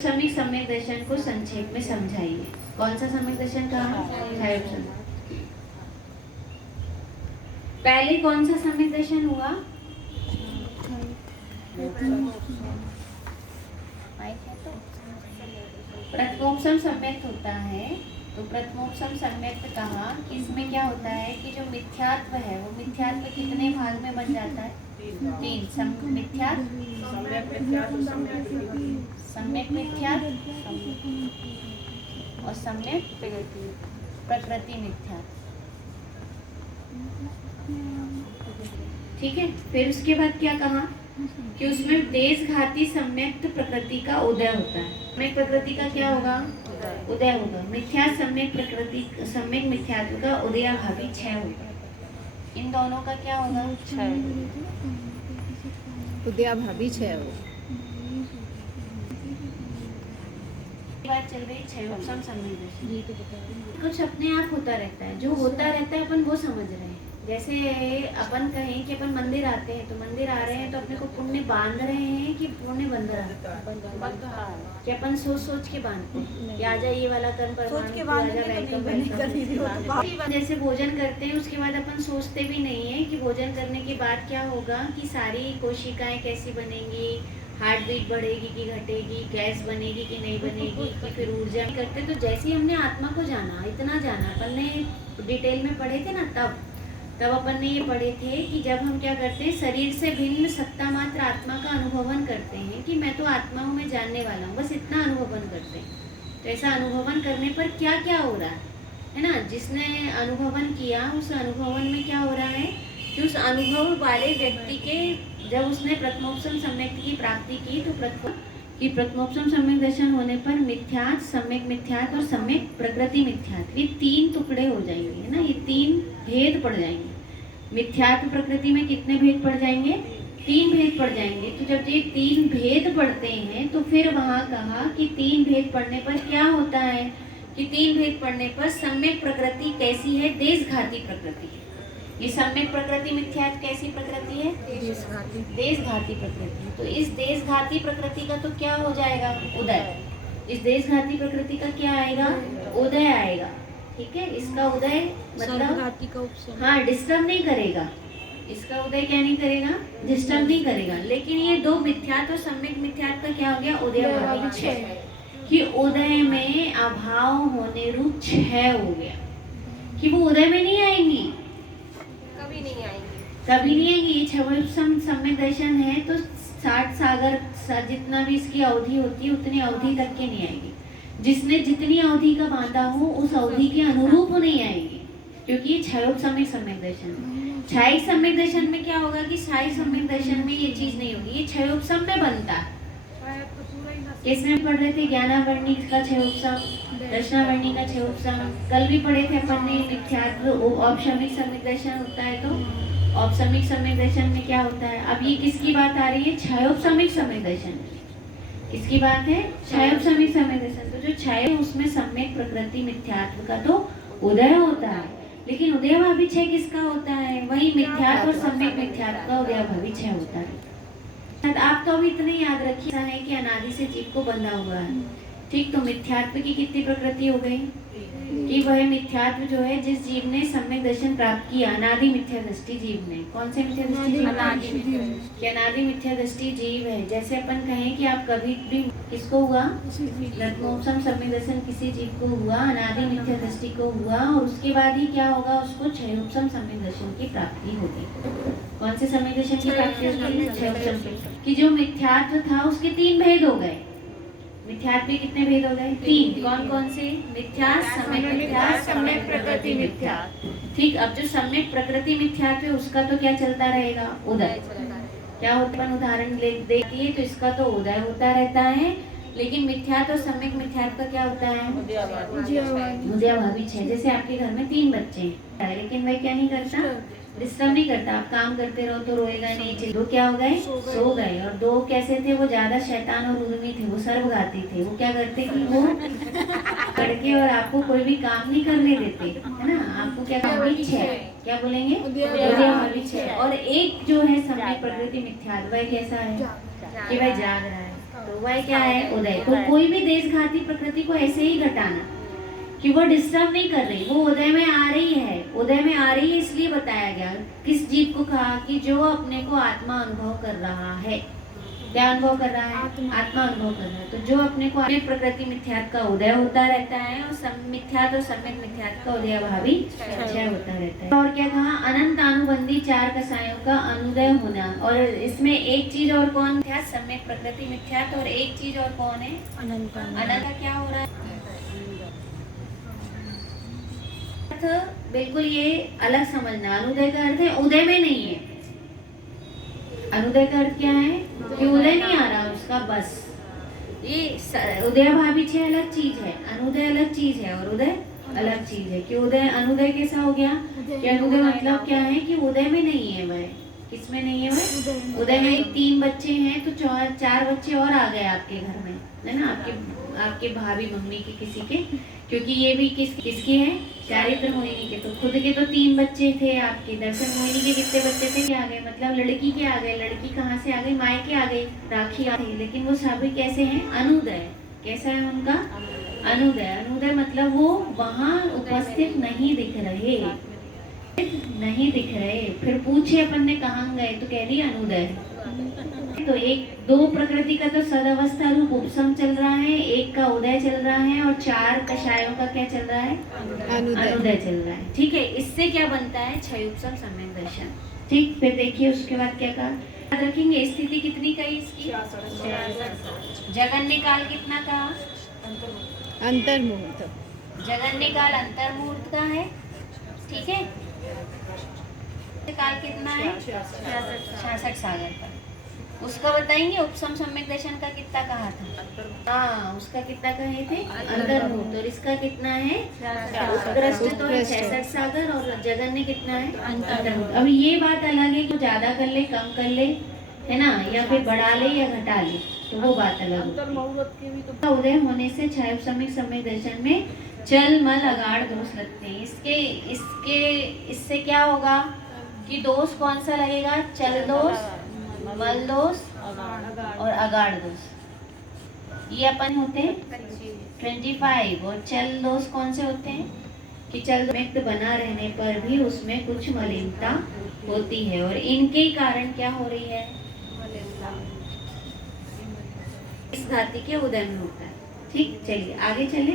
सम्यक सम्यक दर्शन को संक्षेप में समझाइए। कौन सा सम्यक दर्शन कहा? पहले कौन सा सम्यक दर्शन हुआ? प्रथमोपसम सम्यक होता है। तो प्रथमोपसम सम्यक कहा कि इसमें क्या होता है कि जो मिथ्यात्व है वो मिथ्यात्व कितने भाग में बन जाता है? तीन। सम्यक मिथ्यात्व और सम्यक प्रकृति मिथ्यात्व। ठीक है। फिर उसके बाद क्या कहा कि उसमें देशघाती सम्यक प्रकृति का उदय होता है। सम्यक प्रकृति का क्या होगा? उदय होगा। मिथ्या सम्यक प्रकृति सम्यक मिथ्यात्व का उदयाभावी क्षय होगा। इन दोनों का क्या होगा? उदयाभावी क्षय होगा। बात चल रही क्षयोपशम सम्यक दर्शन। कुछ अपने आप होता रहता है, जो होता रहता है अपन वो समझ रहे हैं। जैसे अपन कहें कि अपन मंदिर आते हैं, तो मंदिर आ रहे हैं तो अपने को पुण्य बांध रहे हैं कि पुण्य बंध रहा है? कि अपन सोच सोच के बांधते हैं कि आजा ये वाला कर्म जैसे भोजन करते हैं उसके बाद अपन सोचते भी नहीं है कि भोजन करने के बाद क्या होगा, कि सारी कोशिकाएं कैसी बनेंगी, हार्ट बीट बढ़ेगी कि घटेगी, गैस बनेगी कि नहीं बनेगी, कि फिर ऊर्जा करते। तो जैसे ही हमने आत्मा को जाना, इतना जाना, अपन ने डिटेल में पढ़े थे ना, तब अपन ने ये पढ़े थे कि जब हम क्या करते हैं, शरीर से भिन्न सत्ता मात्र आत्मा का अनुभवन करते हैं कि मैं तो आत्मा हूँ, मैं जानने वाला हूँ, बस इतना अनुभवन करते हैं। तो ऐसा अनुभवन करने पर क्या क्या हो रहा है ना? जिसने अनुभवन किया उस अनुभवन में क्या हो रहा है कि उस अनुभव वाले व्यक्ति के जब उसने प्रथमोपसम सम्यक की प्राप्ति की, तो प्रथमोपसम सम्यक दर्शन होने पर मिथ्यात्व, सम्यक मिथ्यात्व और सम्यक प्रकृति मिथ्यात्व, ये तीन टुकड़े हो जाएंगे, है ना? ये तीन भेद पड़ जाएंगे। मिथ्यात्व प्रकृति में कितने भेद पड़ जाएंगे? तीन भेद पड़ जाएंगे। तो जब ये तीन भेद पड़ते हैं तो फिर वहाँ कहा कि तीन भेद पड़ने पर क्या होता है कि तीन भेद पड़ने पर सम्यक प्रकृति कैसी है? देशघाती प्रकृति। ये सम्यक प्रकृति मिथ्यात्व कैसी प्रकृति है? देशघाती प्रकृति। तो इस देशघाती प्रकृति का तो क्या हो जाएगा? उदय। इस देशघाती प्रकृति का क्या आएगा? उदय आएगा। ठीक है। इसका उदय मतलब हाँ, डिस्टर्ब नहीं करेगा। इसका उदय क्या नहीं करेगा? डिस्टर्ब नहीं करेगा। लेकिन ये दो मिथ्यात्व और सम्यक मिथ्यात्व का क्या हो गया? उदय क्षय। कि उदय में अभाव होने रूप क्षय हो गया, कि वो उदय में नहीं आएंगी, कभी नहीं आएंगी। ये क्षयोपशम सम्यक दर्शन है तो 60 सागर जितना भी इसकी अवधि होती है उतनी अवधि तक के नहीं आएगी। जिसने जितनी अवधि का बांधा हो उस अवधि के अनुरूप नहीं आएगी, क्योंकि ये क्षयोपशम सम्यक दर्शन है। क्षयिक सम्यक दर्शन में क्या होगा कि क्षयिक सम्यक दर्शन में ये चीज नहीं होगी, ये क्षयोपशम में बनता है। किसमें पढ़ रहे थे? ज्ञानावर्णी का क्षयोपशम, दर्शनावर्णी का क्षयोपशम। कल भी पढ़े थे अपन ने मिथ्यात्व औपशमिक सम्यक दर्शन होता है, तो औपशमिक सम्यक दर्शन में क्या होता है? अब ये किसकी बात आ रही है? क्षयोपशमिक सम्यक दर्शन। किसकी बात है? क्षयोपशमिक सम्यक दर्शन। तो जो क्षय उसमें सम्यक प्रकृति मिथ्यात्व का तो उदय होता है, लेकिन उदयाभावी क्षय किसका होता है? वही मिथ्यात्व और सम्यक मिथ्यात्व का उदयाभावी क्षय होता है। आप तो अभी इतने याद रखिए है कि अनादि से जीव को बंधा हुआ है। ठीक। तो मिथ्यात्व की कितनी प्रकृति हो गई कि वह मिथ्यात्व जो है, जिस जीव ने सम्यक दर्शन प्राप्त किया, अनादि मिथ्या दृष्टि जीव ने। कौन से मिथ्या दृष्टि जीव? अनादि मिथ्या दृष्टि जीव है। जैसे अपन कहें कि आप कभी भी किसको हुआ? प्रथमोपसम सम्यक दर्शन किसी जीव को हुआ, अनादि मिथ्या दृष्टि को हुआ, और उसके बाद ही क्या होगा? उसको क्षयोपशम सम्यक दर्शन की प्राप्ति होगी। कौन से सम्यक दर्शन की प्राप्ति होगी? क्षयोपशम। कि जो मिथ्यात्व था उसके तीन भेद हो गए। मिथ्यात्व में कितने भेद हो गए? तीन। कौन कौन से? मिथ्या, सम्यक मिथ्या, सम्यक प्रकृति मिथ्या। ठीक। अब जो सम्यक प्रकृति मिथ्यात्व है उसका तो क्या चलता रहेगा? उदय। क्या होता है? उदाहरण देखती है तो इसका तो उदय होता रहता है, लेकिन मिथ्यात्व और सम्यक मिथ्यात्व का क्या होता है? उदयाभावी क्षय। जैसे आपके घर में 3 बच्चे हैं, लेकिन वह क्या नहीं करता? डिस्टर्ब नहीं करता। आप काम करते रहो तो रोएगा नहीं। दो क्या हो गए? सो गए। और 2 कैसे थे? वो ज्यादा शैतान और उर्मी थे, वो सर्वघाती थे। वो क्या करते कि वो करके और आपको कोई भी काम नहीं करने देते, है ना? आपको क्या क्या बोलेंगे? उदयाभावी क्षय। और एक जो है सम्यक प्रकृति मिथ्यात्व, वह कैसा है कि वह जाग रहा है। तो वाय क्या है? उदय। तो कोई भी देशघाती प्रकृति को ऐसे ही घटाना कि वो डिस्टर्ब नहीं कर रही, वो उदय में आ रही है। उदय में आ रही है इसलिए बताया गया। किस जीव को कहा? कि जो अपने को आत्मा अनुभव कर रहा है। क्या अनुभव कर रहा है? आत्मा अनुभव कर रहा है। तो जो अपने को प्रकृति मिथ्यात्व का उदय होता रहता है और मिथ्यात्व और सम्यक मिथ्यात्व का उदय भावी क्षय होता रहता है। और क्या कहा? अनंत अनुबंधी चार कसायों का अनुदय होना। और इसमें एक चीज और कौन? सम्यक प्रकृति मिथ्यात्व, और एक चीज और कौन है? अनंत। अनंत क्या हो रहा है? बिल्कुल ये अलग समझना। अनुदय का अर्थ है उदय में नहीं है। अनुदय का अर्थ क्या है? कि उदय नहीं आ रहा उसका, बस। ये उदय भावी छह अलग चीज है, अनुदय अलग चीज है और उदय अलग चीज है। कि उदय अनुदय कैसा हो गया? कि अनुदय मतलब क्या है? कि उदय में नहीं है वह। किसमें नहीं है वह? उदय में 3 बच्चे हैं तो 4 बच्चे और आ गए आपके घर में, है ना? आपके भाभी मम्मी के किसी के, क्योंकि ये भी किसकी है? चारित्र मोहिनी के। तो खुद के तो 3 बच्चे थे आपके। दर्शन मोहिनी के कितने बच्चे थे? आ गए, मतलब लड़की के आ गए। लड़की कहाँ से आ गई? मायके आ गई, राखी आ गई। लेकिन वो सभी कैसे हैं? अनुदय। कैसा है उनका? अनुदय। अनुदय मतलब वो वहाँ उपस्थित नहीं दिख रहे, नहीं दिख रहे। फिर पूछे अपन ने कहाँ गए, तो कह रही अनुदय। तो एक 2 प्रकृति का तो सदअवस्था रूप उपसम चल रहा है, एक का उदय चल रहा है, और 4 कषायों का क्या चल रहा है? अनुदय चल रहा है। ठीक है। इससे क्या बनता है? क्षय उपसम सम्यक दर्शन। ठीक। फिर देखिए उसके बाद क्या कहा? याद रखेंगे स्थिति कितनी कही इसकी? जगन्य काल कितना कहा? अंतर्मुहूर्त। जगन्य काल अंतर्मुहूर्त का है। ठीक है। काल कितना है? 66 सागर का। उसका बताएंगे उपसम सम्यक दर्शन का कितना कहा था? हाँ, उसका कितना कहे थे? अंतर्मुहूर्त। और इसका कितना है? उत्कृष्ट तो 66 सागर, और जगन्य कितना है? अंतर्मुहूर्त। अब ये बात अलग है कि ज्यादा कर ले, कम कर ले, है ना, या फिर बढ़ा ले या घटा ले, तो वो बात अलग होती है। उदय होने से क्षय सम्यक सम्यक दर्शन में चल मल अगाड़ दोष लगते हैं। इससे क्या होगा कि दोष कौन सा लगेगा? चल दोष, मल दोष और अगाड़ दोष। ये अपन होते हैं 25। और चल दोष कौन से होते हैं? कि चल व्यक्त बना रहने पर भी उसमें कुछ मलिनता होती है, और इनके कारण क्या हो रही है? इस धातु के उदय में होता है। ठीक। चलिए आगे चले।